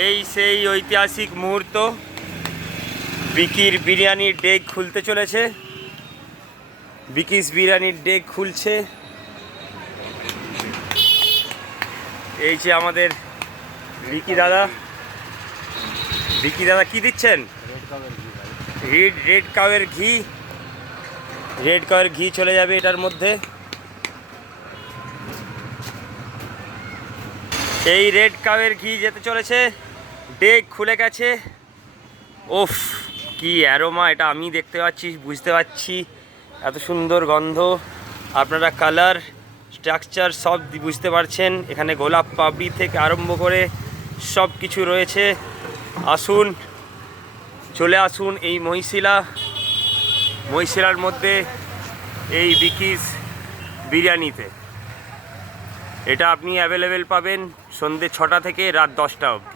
এই সেই ঐতিহাসিক মুহূর্ত, বিকির বিরিয়ানির ডেক খুলতে চলেছে। বিকিস বিরিয়ানির ডেক খুলছে। এই যে আমাদের বিকি দাদা। বিকি দাদা কি দিচ্ছেন? রেড কাউয়ের ঘি। রেড কাউয়ের ঘি চলে যাবে এটার মধ্যে। এই রেড কাউয়ের ঘি যেতে চলেছে। ডেক খুলে গেছে। ওফ, কি অ্যারোমা! এটা আমি দেখতে পাচ্ছি, বুঝতে পারছি। এত সুন্দর গন্ধ। আপনারা কালার, স্ট্রাকচার সব বুঝতে পারছেন। এখানে গোলাপ পাপড়ি থেকে আরম্ভ করে সব কিছু রয়েছে। আসুন, চলে আসুন এই মহিশিলার মধ্যে এই বিকিস বিরিয়ানিতে। এটা আপনি অ্যাভেলেবেল পাবেন সন্ধ্যে 6টা থেকে রাত 10টা অবধি।